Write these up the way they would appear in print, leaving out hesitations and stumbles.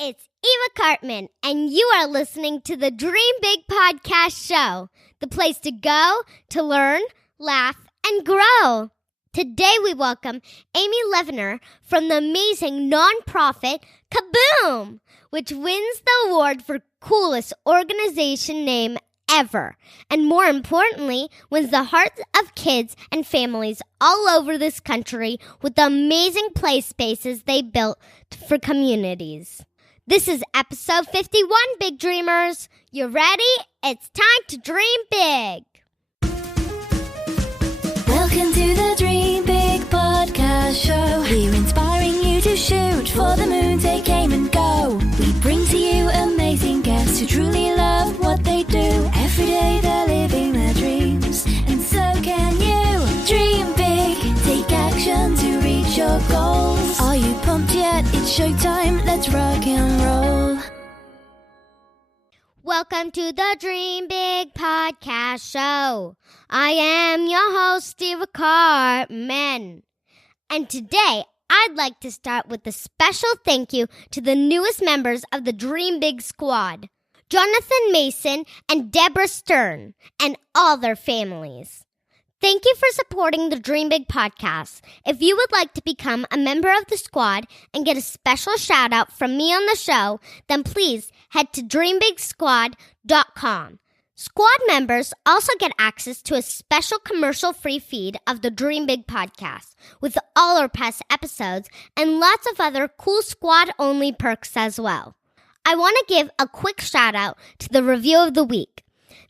it's Eva Cartman, and you are listening to the Dream Big Podcast Show, the place to go to learn, laugh, and grow. Today we welcome Amy Levner from the amazing nonprofit KaBOOM, which wins the award for coolest organization name ever, and more importantly, wins the hearts of kids and families all over this country with the amazing Playspaces they built for communities. This is episode 51, Big Dreamers. You ready? It's time to dream big. Welcome to the Dream Big Podcast Show. We're inspiring you to shoot for the moon, take aim and go. We bring to you amazing guests who truly love what they do. Every day they're living their dreams, and so can you. Dream big, take action to reach your goals. Are you pumped yet? It's showtime, let's rock and roll. Welcome to the Dream Big Podcast Show. I am your host, Eva Cartman. And today, I'd like to start with a special thank you to the newest members of the Dream Big Squad, Jonathan Mason and Deborah Stern, and all their families. Thank you for supporting the Dream Big podcast. If you would like to become a member of the squad and get a special shout out from me on the show, then please head to dreambigsquad.com. Squad members also get access to a special commercial-free feed of the Dream Big podcast with all our past episodes and lots of other cool squad-only perks as well. I want to give a quick shout out to the review of the week.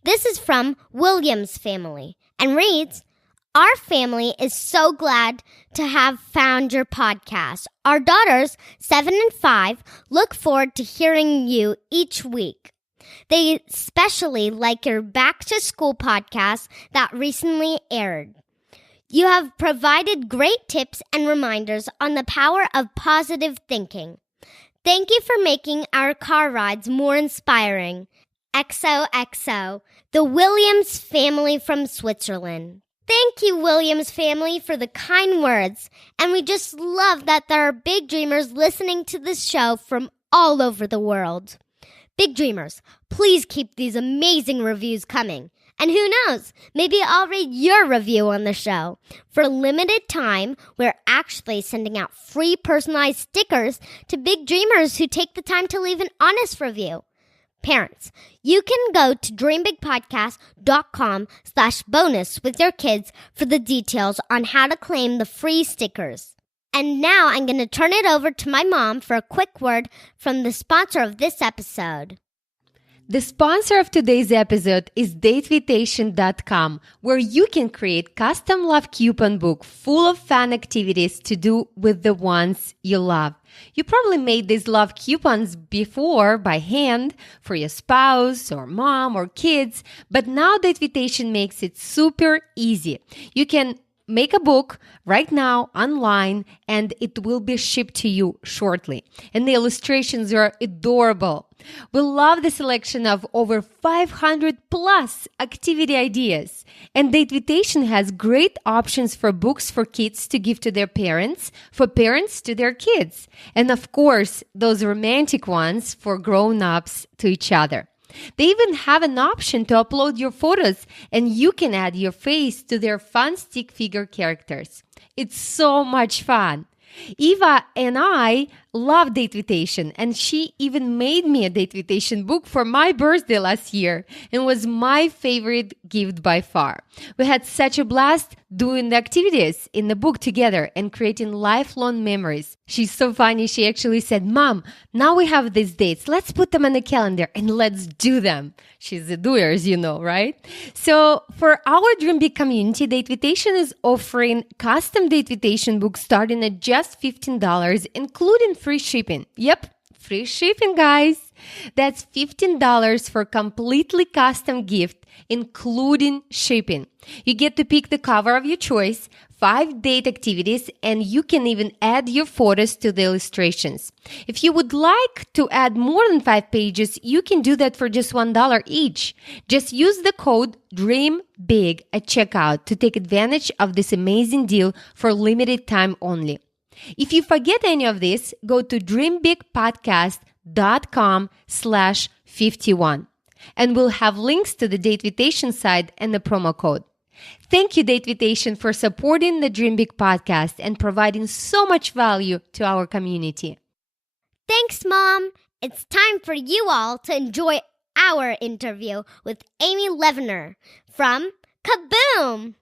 This is from William's family and reads, "Our family is so glad to have found your podcast. Our daughters, 7 and 5, look forward to hearing you each week. They especially like your back-to-school podcast that recently aired. You have provided great tips and reminders on the power of positive thinking. Thank you for making our car rides more inspiring. XOXO, the Williams family from Switzerland." Thank you, Williams family, for the kind words. And we just love that there are big dreamers listening to this show from all over the world. Big dreamers, please keep these amazing reviews coming. And who knows, maybe I'll read your review on the show. For a limited time, we're actually sending out free personalized stickers to big dreamers who take the time to leave an honest review. Parents, you can go to dreambigpodcast.com/bonus with your kids for the details on how to claim the free stickers. And now I'm going to turn it over to my mom for a quick word from the sponsor of this episode. The sponsor of today's episode is datevitation.com, where you can create custom love coupon book full of fun activities to do with the ones you love. You probably made these love coupons before by hand for your spouse or mom or kids, but now Datevitation makes it super easy. You can make a book right now online and it will be shipped to you shortly. And the illustrations are adorable. We love the selection of over 500 plus activity ideas. And Datevitation has great options for books for kids to give to their parents, for parents to their kids, and of course, those romantic ones for grown-ups to each other. They even have an option to upload your photos and you can add your face to their fun stick figure characters. It's so much fun. Eva and I love Datevitation, and she even made me a Datevitation book for my birthday last year and was my favorite gift by far. We had such a blast doing the activities in the book together and creating lifelong memories. She's so funny. She actually said, "Mom, now we have these dates. Let's put them on the calendar and let's do them." She's a doer, as you know, right? So for our Dream Big community, Datevitation is offering custom Datevitation books starting at just $15, including free shipping. Yep, free shipping, guys. That's $15 for completely custom gift, including shipping. You get to pick the cover of your choice, 5 date activities, and you can even add your photos to the illustrations. If you would like to add more than 5 pages, you can do that for just $1 each. Just use the code DREAMBIG at checkout to take advantage of this amazing deal for limited time only. If you forget any of this, go to dreambigpodcast.com datevitations.com/51. And we'll have links to the Datevitation site and the promo code. Thank you, Datevitation, for supporting the Dream Big podcast and providing so much value to our community. Thanks, Mom. It's time for you all to enjoy our interview with Amy Levner from KaBOOM.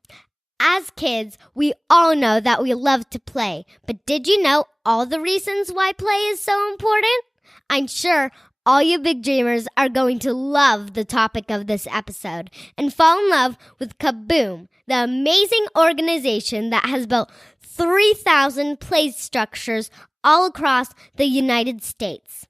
As kids, we all know that we love to play, but did you know all the reasons why play is so important? I'm sure all you big dreamers are going to love the topic of this episode and fall in love with KaBOOM, the amazing organization that has built 3,000 play structures all across the United States.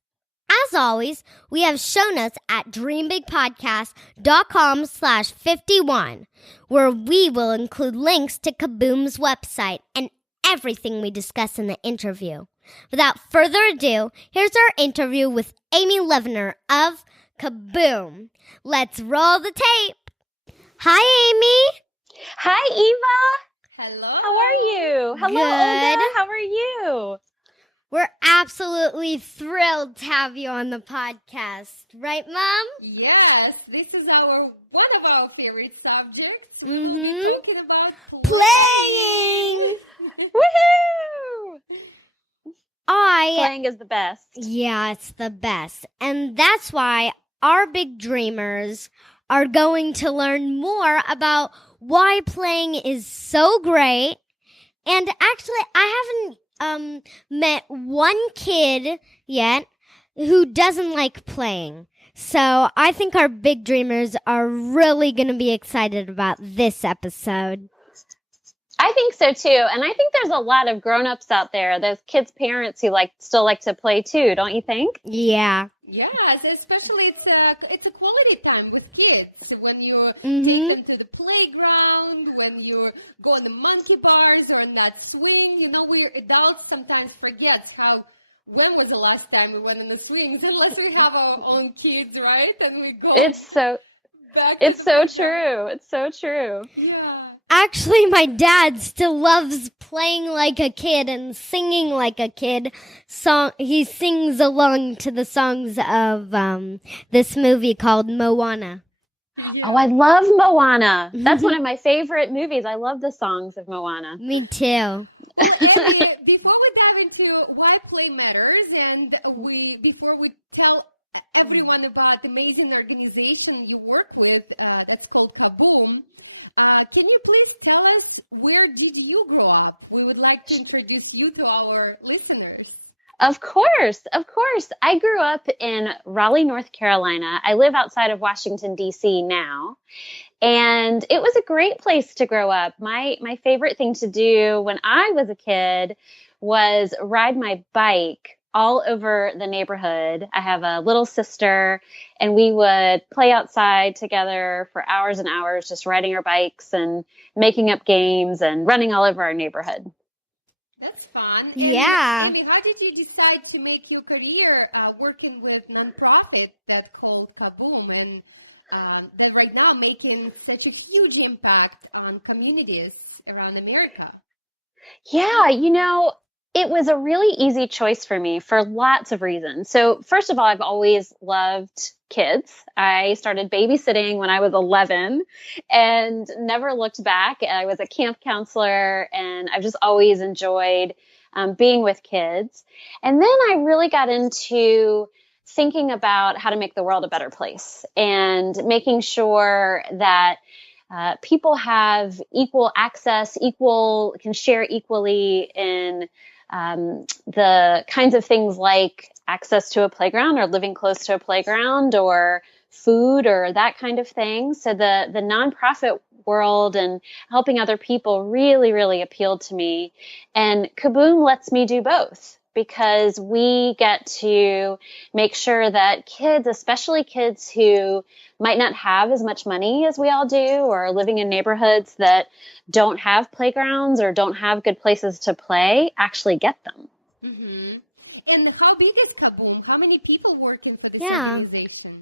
As always, we have show notes at dreambigpodcast.com/51, where we will include links to KaBOOM's website and everything we discuss in the interview. Without further ado, here's our interview with Amy Levner of KaBOOM. Let's roll the tape. Hi, Amy. Hi, Eva. Hello. How are you? Hello, Good. Olga. How are you? We're absolutely thrilled to have you on the podcast. Right, Mom? Yes, this is one of our favorite subjects. Mm-hmm. We'll be talking about Playing. Woohoo! Playing is the best. Yeah, it's the best. And that's why our big dreamers are going to learn more about why playing is so great. And actually, I haven't met one kid yet who doesn't like playing. So I think our big dreamers are really going to be excited about this episode. I think so too. And I think there's a lot of grown-ups out there, those kids' parents who still like to play too, don't you think? Yeah. Yes, especially it's a quality time with kids when you Mm-hmm. take them to the playground, when you go on the monkey bars or on that swing. You know, we adults sometimes forget when was the last time we went on the swings, unless we have our own kids, right? And we go. It's so true. It's so true. Yeah. Actually, my dad still loves playing like a kid and singing like a kid. He sings along to the songs of this movie called Moana. Yeah. Oh, I love Moana. That's one of my favorite movies. I love the songs of Moana. Me too. Abby, before we dive into why play matters, and before we tell everyone about the amazing organization you work with that's called KaBOOM, can you please tell us, where did you grow up? We would like to introduce you to our listeners. Of course. I grew up in Raleigh, North Carolina. I live outside of Washington, D.C. now. And it was a great place to grow up. My favorite thing to do when I was a kid was ride my bike all over the neighborhood. I have a little sister, and we would play outside together for hours and hours, just riding our bikes and making up games and running all over our neighborhood. That's fun. And Yeah. Amy, how did you decide to make your career working with nonprofit that's called KaBOOM, and they're right now making such a huge impact on communities around America? Yeah, it was a really easy choice for me for lots of reasons. So first of all, I've always loved kids. I started babysitting when I was 11 and never looked back. I was a camp counselor, and I've just always enjoyed being with kids. And then I really got into thinking about how to make the world a better place and making sure that people have equal access, can share equally in the kinds of things like access to a playground or living close to a playground or food or that kind of thing. So the nonprofit world and helping other people really, really appealed to me. And KaBOOM lets me do both, because we get to make sure that kids, especially kids who might not have as much money as we all do, or are living in neighborhoods that don't have playgrounds or don't have good places to play, actually get them. Mm-hmm. And how big is KaBOOM? How many people working for this Yeah. organization?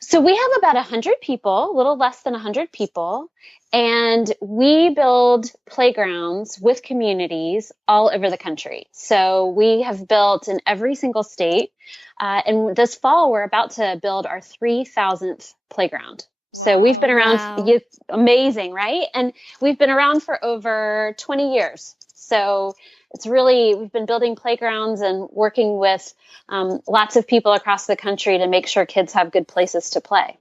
So we have about 100 people, a little less than 100 people, and we build playgrounds with communities all over the country. So we have built in every single state, and this fall we're about to build our 3,000th playground. So we've been around, Wow. amazing, right? And we've been around for over 20 years. So it's really, we've been building playgrounds and working with lots of people across the country to make sure kids have good places to play.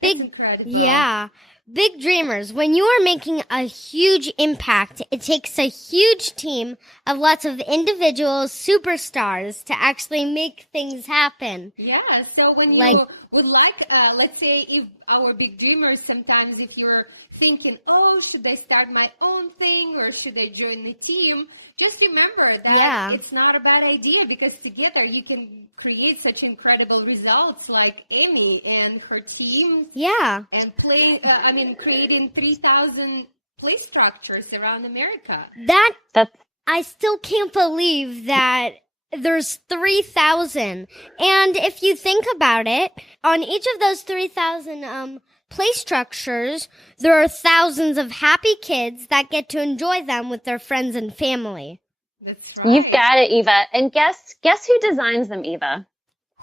Big, Incredible. yeah. Big dreamers, when you are making a huge impact, it takes a huge team of lots of individuals, superstars, to actually make things happen. Yeah, so when Like- you would like, let's say if our big dreamers, sometimes if you're thinking, oh, should I start my own thing or should I join the team? Just remember that it's not a bad idea because together you can create such incredible results like Amy and her team Yeah. and creating 3,000 play structures around America. That's I still can't believe that there's 3,000. And if you think about it, on each of those 3,000 play structures, there are thousands of happy kids that get to enjoy them with their friends and family. That's right. You've got it, Eva. And guess who designs them, Eva?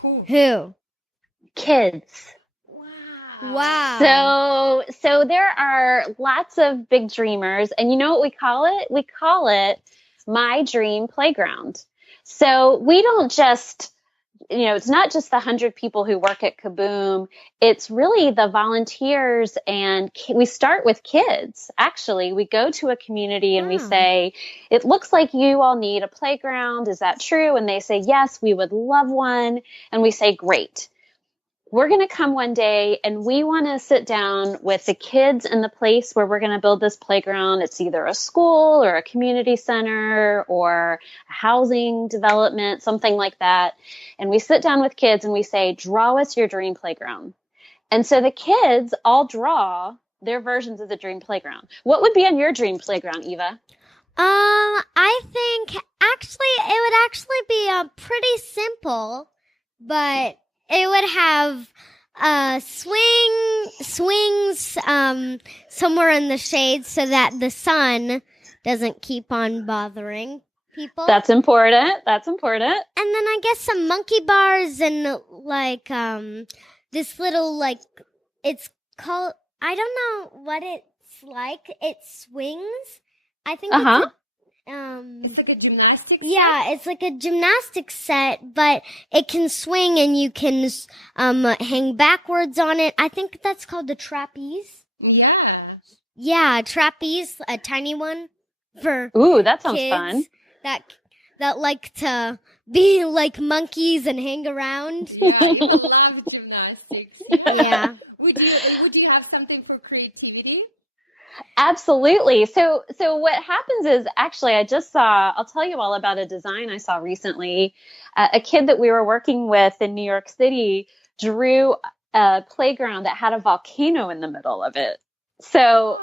Who? Kids. Wow. So there are lots of big dreamers, and you know what we call it? We call it My Dream Playground. So we don't just, it's not just the 100 people who work at KaBOOM. It's really the volunteers, and we start with kids. Actually, we go to a community and we say, it looks like you all need a playground. Is that true? And they say, yes, we would love one. And we say, great. We're going to come one day and we want to sit down with the kids in the place where we're going to build this playground. It's either a school or a community center or a housing development, something like that. And we sit down with kids and we say, draw us your dream playground. And so the kids all draw their versions of the dream playground. What would be on your dream playground, Eva? I think it would actually be pretty simple, but it would have swings somewhere in the shade so that the sun doesn't keep on bothering people. That's important. And then I guess some monkey bars and this little it's called, I don't know what it's like. It swings. I think it's like a gymnastics. Yeah, it's like a gymnastics set, but it can swing and you can hang backwards on it. I think that's called the trapeze. Yeah. Yeah, trapeze, a tiny one for Ooh, that sounds kids fun. that like to be like monkeys and hang around. Yeah, you love gymnastics. Yeah. Would you have something for creativity? Absolutely. So what happens is, actually, I'll tell you all about a design I saw recently. A kid that we were working with in New York City drew a playground that had a volcano in the middle of it. So,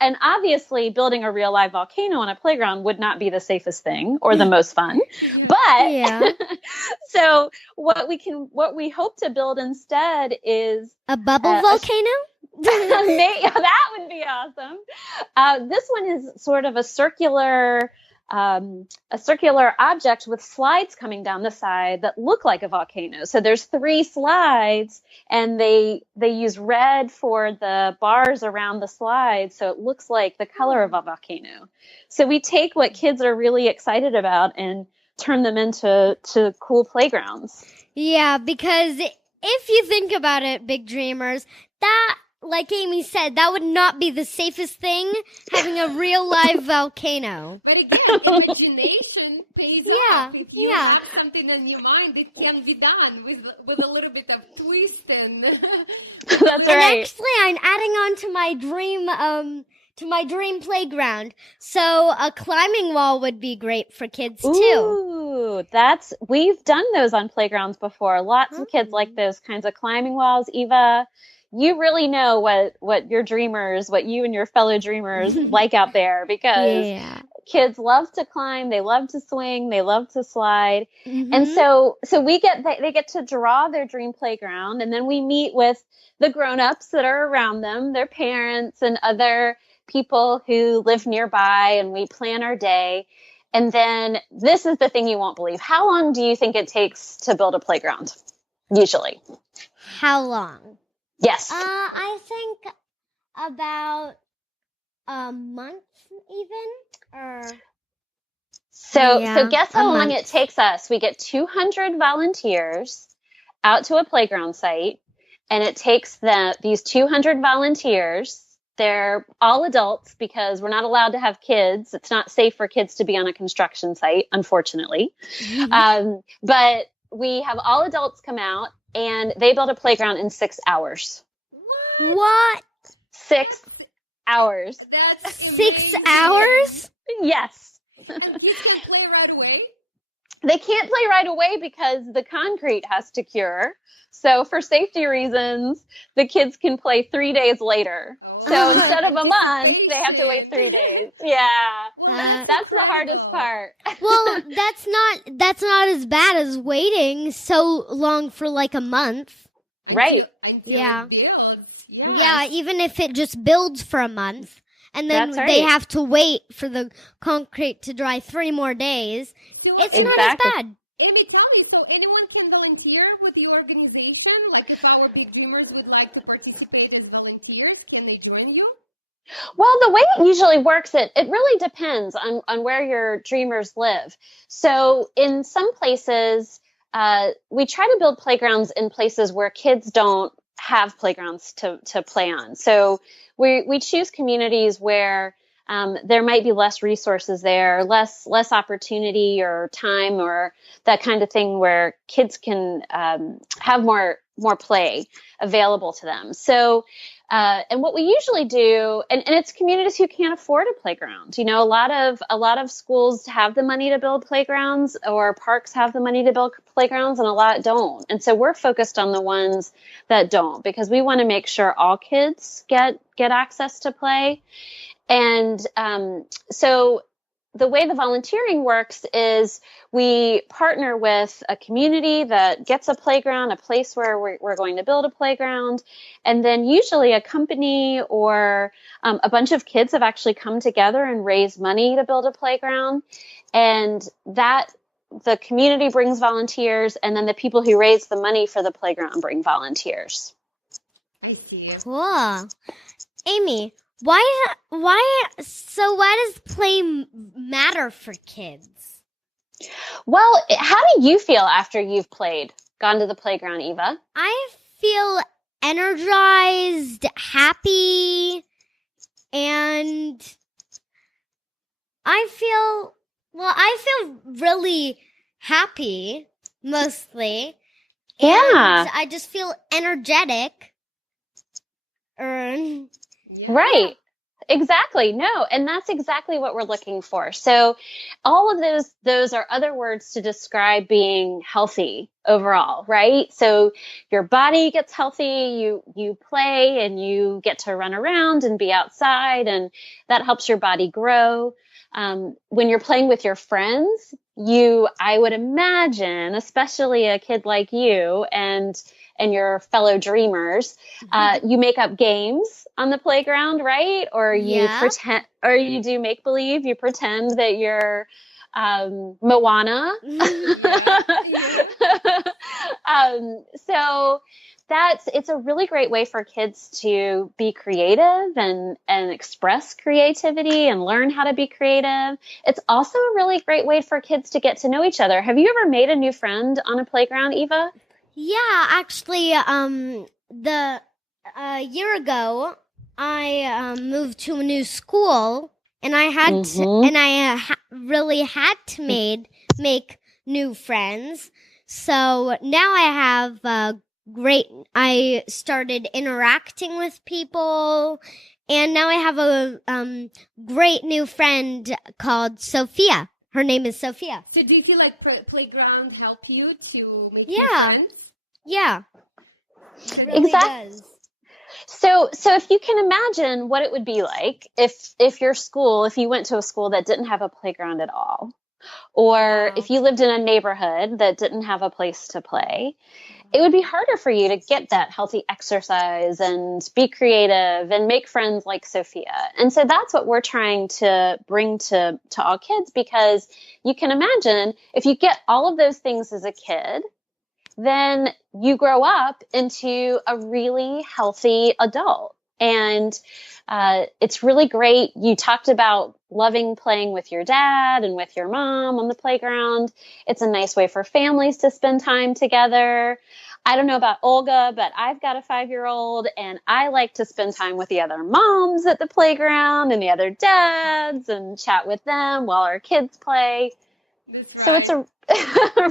and obviously building a real live volcano on a playground would not be the safest thing or the most fun. But Yeah. so what we hope to build instead is A bubble volcano? that would be awesome. This one is sort of a circular object with slides coming down the side that look like a volcano. So there's 3 slides, and they use red for the bars around the slides, so it looks like the color of a volcano. So we take what kids are really excited about and turn them into cool playgrounds. Yeah, because if you think about it, big dreamers, that, like Amy said, that would not be the safest thing, having a real live volcano. But again, imagination pays off. If you have something in your mind, it can be done with a little bit of twist and. That's And right. actually, I'm adding on to my dream playground. So a climbing wall would be great for kids too. Ooh, we've done those on playgrounds before. Lots of kids like those kinds of climbing walls. Eva, you really know what your dreamers, what you and your fellow dreamers like out there, because kids love to climb, they love to swing, they love to slide. And so they get to draw their dream playground, and then we meet with the grown-ups that are around them, their parents and other people who live nearby, and we plan our day. And then this is the thing you won't believe. How long do you think it takes to build a playground? Usually. How long? Yes. I think about a month even. So guess how long it takes us. We get 200 volunteers out to a playground site, and it takes these 200 volunteers. They're all adults because we're not allowed to have kids. It's not safe for kids to be on a construction site, unfortunately. But we have all adults come out, and they build a playground in 6 hours. What? 6 hours. That's 6 hours? Yes. And kids can play right away? They can't play right away because the concrete has to cure. So for safety reasons, the kids can play 3 days later. So instead of a month, they have to wait 3 days. Yeah. That's the hardest part. Well, that's not as bad as waiting so long for like a month. Right. Until it builds. Yeah, even if it just builds for a month. And then That's right. they have to wait for the concrete to dry 3 more days. It's not as bad. Amy, tell me, so anyone can volunteer with the organization? Like if our big dreamers would like to participate as volunteers, can they join you? Well, the way it usually works, it really depends on where your dreamers live. So in some places, we try to build playgrounds in places where kids don't have playgrounds to play on. So we choose communities where there might be less resources there, less opportunity or time or that kind of thing, where kids can have more play available to them. So, and what we usually do, and it's communities who can't afford a playground. You know, a lot of schools have the money to build playgrounds, or parks have the money to build playgrounds, and a lot don't. And so we're focused on the ones that don't, because we want to make sure all kids get access to play. And so the way the volunteering works is we partner with a community that gets a playground, a place where we're going to build a playground. And then usually a company or a bunch of kids have actually come together and raised money to build a playground. And the community brings volunteers, and then the people who raise the money for the playground bring volunteers. I see. Cool. Amy, why does play matter for kids? Well, how do you feel after you've gone to the playground, Eva? I feel energized, happy, and I feel really happy, mostly. Yeah. And I just feel energetic. Right. Exactly. No. And that's exactly what we're looking for. So all of those are other words to describe being healthy overall, right? So your body gets healthy, you play and you get to run around and be outside, and that helps your body grow. When you're playing with your friends, I would imagine, especially a kid like you and your fellow dreamers, you make up games on the playground, right? Or you pretend, or you do make believe. You pretend that you're Moana. So it's a really great way for kids to be creative and express creativity and learn how to be creative. It's also a really great way for kids to get to know each other. Have you ever made a new friend on a playground, Eva? Yeah, actually, a year ago, I moved to a new school, and I had really had to make new friends. So now I have I started interacting with people, and now I have a great new friend called Sophia. Her name is Sophia. So do you feel like playground help you to make new friends? Yeah. It really does. So if you can imagine what it would be like if you went to a school that didn't have a playground at all, or if you lived in a neighborhood that didn't have a place to play, it would be harder for you to get that healthy exercise and be creative and make friends like Sophia. And so that's what we're trying to bring to all kids, because you can imagine if you get all of those things as a kid, then you grow up into a really healthy adult. And it's really great. You talked about loving playing with your dad and with your mom on the playground. It's a nice way for families to spend time together. I don't know about Olga, but I've got a 5-year-old, and I like to spend time with the other moms at the playground and the other dads and chat with them while our kids play. That's right. So it's a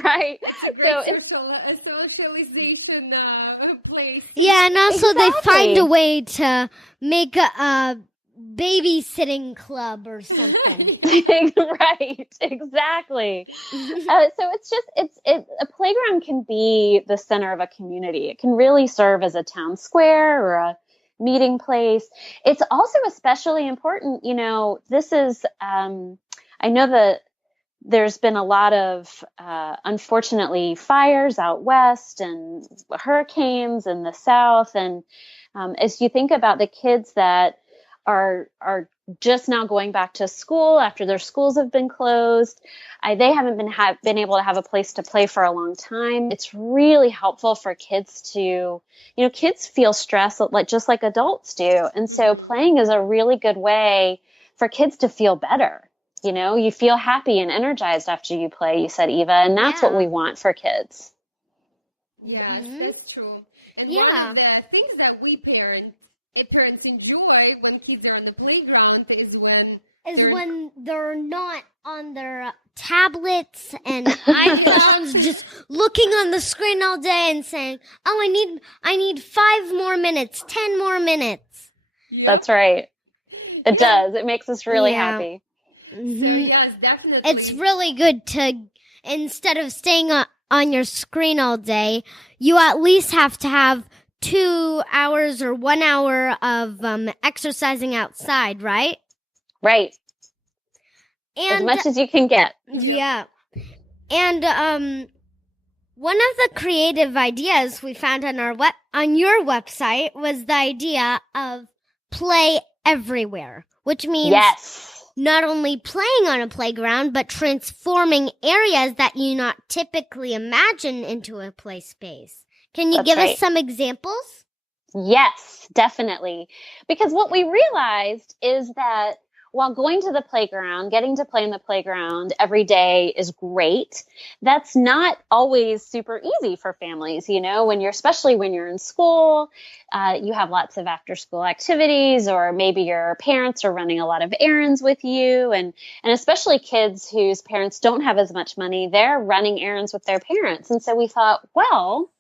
right. It's a socialization place. Yeah, and also they Exactly. find a way to make a babysitting club or something. Right, exactly. So a playground can be the center of a community. It can really serve as a town square or a meeting place. It's also especially important, this is, I know that there's been a lot of, unfortunately, fires out west and hurricanes in the south. And as you think about the kids that are just now going back to school after their schools have been closed, they haven't been able to have a place to play for a long time. It's really helpful for kids to, kids feel stress just like adults do. And so playing is a really good way for kids to feel better. You feel happy and energized after you play, you said, Eva, and that's what we want for kids. Yes, that's true. And one of the things that parents enjoy when kids are on the playground is when they're not on their tablets and iPhones just looking on the screen all day and saying, oh, I need 5 more minutes, 10 more minutes. Yeah. That's right. It does. It makes us really happy. Mm-hmm. So yes, definitely. It's really good to, instead of staying on your screen all day, you at least have to have 2 hours or 1 hour of exercising outside, right? Right. And as much as you can get. Yeah. And one of the creative ideas we found on your website was the idea of play everywhere, which means not only playing on a playground, but transforming areas that you not typically imagine into a play space. Can you give us some examples? Yes, definitely. Because what we realized is that while going to the playground, getting to play in the playground every day is great, that's not always super easy for families. Especially when you're in school, you have lots of after school activities, or maybe your parents are running a lot of errands with you. And especially kids whose parents don't have as much money, they're running errands with their parents. And so we thought, well,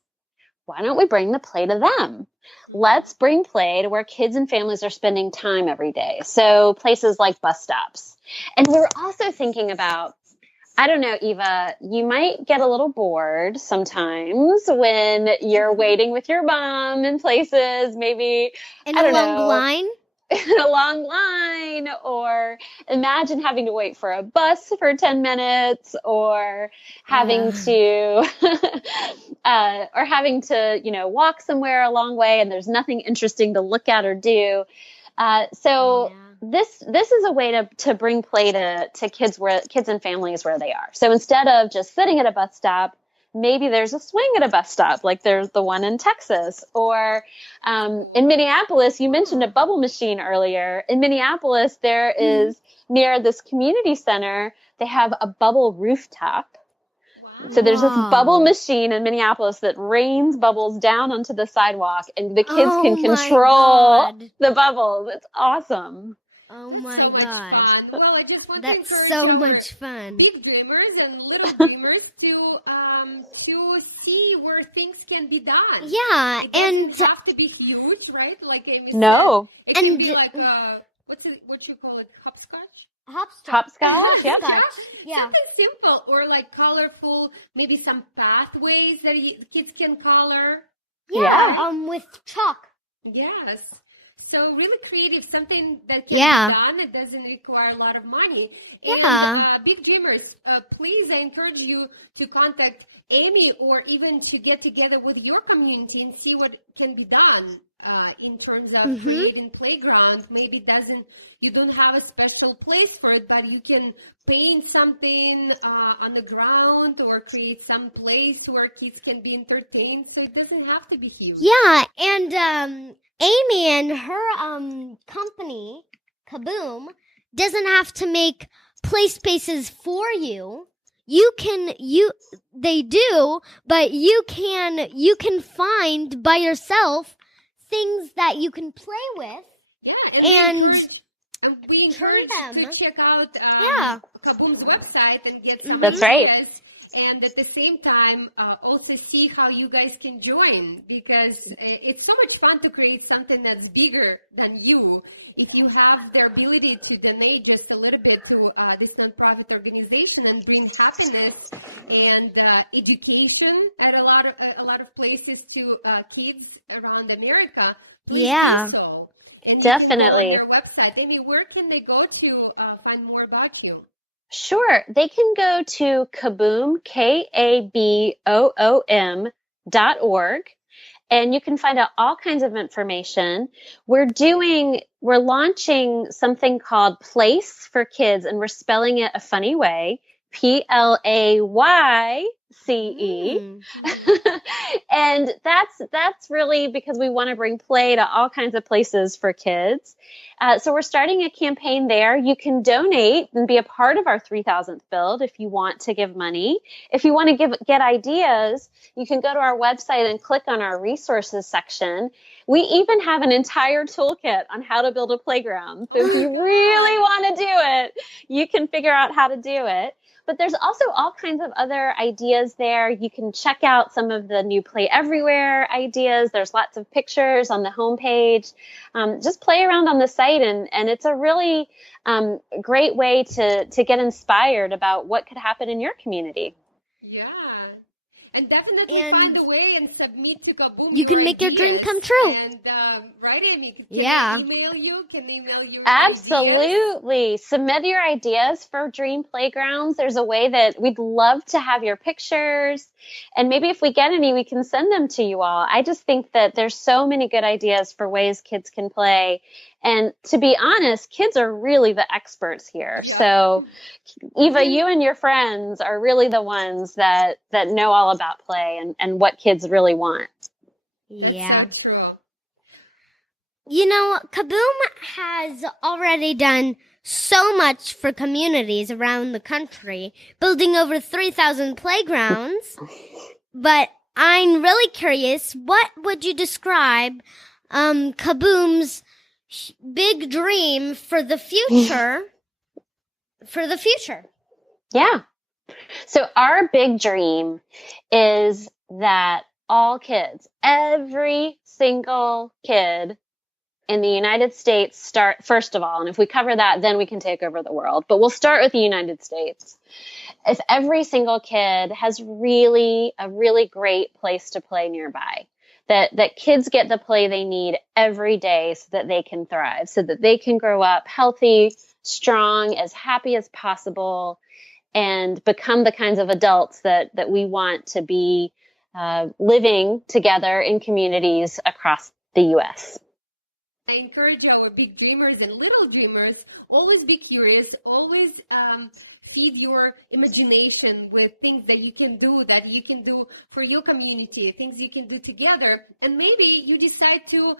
why don't we bring the play to them? Let's bring play to where kids and families are spending time every day. So places like bus stops. And we're also thinking about, I don't know, Eva, you might get a little bored sometimes when you're waiting with your mom in places, maybe in a long line. In a long line, or imagine having to wait for a bus for 10 minutes, or having to walk somewhere a long way and there's nothing interesting to look at or do. This is a way to bring play to kids and families where they are. So instead of just sitting at a bus stop, maybe there's a swing at a bus stop, like there's the one in Texas. Or in Minneapolis, you mentioned a bubble machine earlier. In Minneapolis, there is, near this community center, they have a bubble rooftop. Wow. So there's this bubble machine in Minneapolis that rains bubbles down onto the sidewalk, and the kids can control the bubbles. It's awesome. Oh my so God. Much fun. Well, I just want That's to encourage so our much fun. big dreamers and little dreamers to see where things can be done. Yeah, it and doesn't have to be huge, right? Like Amy no, said, it can be like what you call it, hopscotch. Hopscotch, yep. Yeah. Something simple, or like colorful, maybe some pathways that kids can color. Yeah. With chalk. Yes. So really creative, something that can Yeah. be done. It doesn't require a lot of money. And Yeah. big dreamers, please, I encourage you to contact Amy or even to get together with your community and see what can be done in terms of creating playground. Maybe you don't have a special place for it, but you can paint something on the ground or create some place where kids can be entertained. So it doesn't have to be huge. Yeah, and Amy and her company, KaBOOM, doesn't have to make play spaces for you. They do, but you can find by yourself things that you can play with. Yeah, And we turn encourage them. to check out Yeah. KaBOOM's website and get some That's right. ideas. And at the same time, also see how you guys can join, because it's so much fun to create something that's bigger than you. If you have the ability to donate just a little bit to this nonprofit organization and bring happiness and education at a lot of places to kids around America, please Yeah. do so. And Definitely. You can go on their website. Amy, where can they go to find more about you? Sure. They can go to KaBOOM, KaBOOM.org, and you can find out all kinds of information. We're launching something called Place for Kids, and we're spelling it a funny way, PLAYCE. And that's really because we want to bring play to all kinds of places for kids. So we're starting a campaign there. You can donate and be a part of our 3,000th build if you want to give money. If you want to get ideas, you can go to our website and click on our resources section. We even have an entire toolkit on how to build a playground. So if you really want to do it, you can figure out how to do it. But there's also all kinds of other ideas there. You can check out some of the new Play Everywhere ideas. There's lots of pictures on the homepage. Just play around on the site, and it's a really great way to get inspired about what could happen in your community. Yeah. And definitely find a way and submit to KaBOOM. You can make your dream come true. And right, Amy? Can Yeah. they email you? Can they email you? Absolutely. Submit your ideas for dream playgrounds. There's a way that we'd love to have your pictures. And maybe if we get any, we can send them to you all. I just think that there's so many good ideas for ways kids can play. And to be honest, kids are really the experts here. Yeah. So, Eva, you and your friends are really the ones that know all about play and what kids really want. Yeah. That's so true. You know, KaBOOM has already done so much for communities around the country, building over 3,000 playgrounds. But I'm really curious, what would you describe KaBOOM's big dream for the future? Yeah. So our big dream is that all kids, every single kid in the United States start, first of all, and if we cover that, then we can take over the world. But we'll start with the United States. If every single kid has a really great place to play nearby, that kids get the play they need every day so that they can thrive, so that they can grow up healthy, strong, as happy as possible, and become the kinds of adults that we want to be living together in communities across the U.S. I encourage our big dreamers and little dreamers, always be curious, always feed your imagination with things that you can do for your community, things you can do together. And maybe you decide to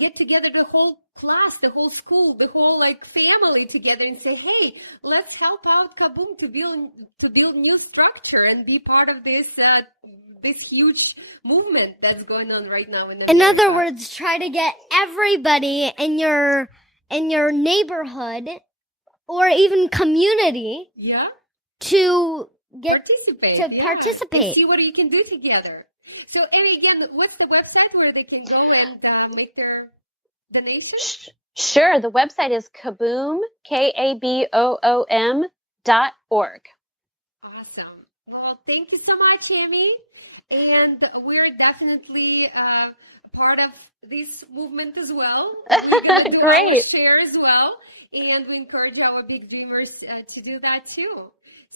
get together the whole class, the whole school, the whole family together and say, hey, let's help out KaBOOM to build new structure and be part of this huge movement that's going on right now. In other words, try to get everybody in your neighborhood or even community to participate. And see what you can do together. So, Amy, again, what's the website where they can go and make their donations? Sure. The website is KaBOOM, KaBOOM.org. Awesome. Well, thank you so much, Amy. And we're definitely part of this movement as well. We're going to do Great. our share as well. And we encourage our big dreamers to do that too.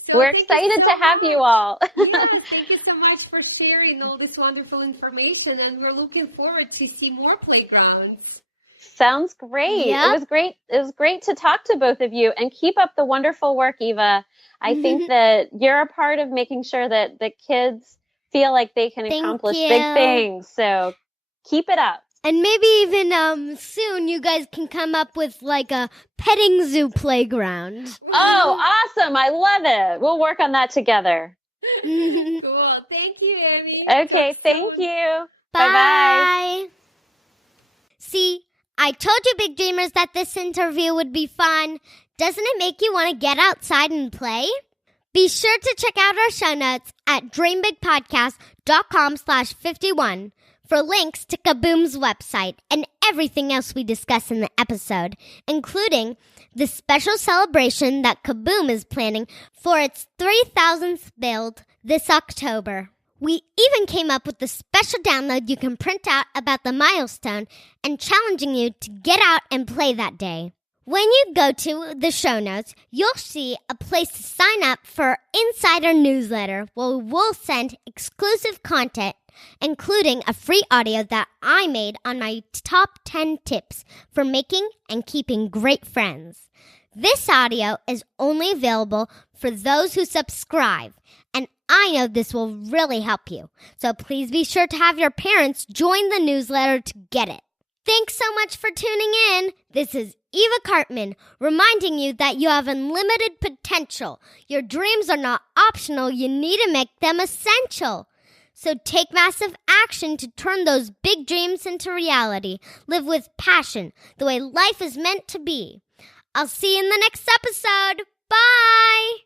So We're excited to have you all. Yes, thank you so much for sharing all this wonderful information. And we're looking forward to see more playgrounds. Sounds great. Yep. It was great. It was great to talk to both of you, and keep up the wonderful work, Eva. I think that you're a part of making sure that the kids feel like they can Thank accomplish you. big things. So keep it up. And maybe even soon you guys can come up with like a petting zoo playground. Oh, awesome. I love it. We'll work on that together. Cool. Thank you, Amy. Okay. Thank you. Bye-bye. Bye. See, I told you, big dreamers, that this interview would be fun. Doesn't it make you want to get outside and play? Be sure to check out our show notes at dreambigpodcast.com/51 for links to KaBOOM's website and everything else we discuss in the episode, including the special celebration that KaBOOM is planning for its 3,000th build this October. We even came up with a special download you can print out about the milestone and challenging you to get out and play that day. When you go to the show notes, you'll see a place to sign up for our insider newsletter where we'll send exclusive content, including a free audio that I made on my top 10 tips for making and keeping great friends. This audio is only available for those who subscribe, and I know this will really help you. So please be sure to have your parents join the newsletter to get it. Thanks so much for tuning in. This is Eva Cartman reminding you that you have unlimited potential. Your dreams are not optional. You need to make them essential. So take massive action to turn those big dreams into reality. Live with passion, the way life is meant to be. I'll see you in the next episode. Bye!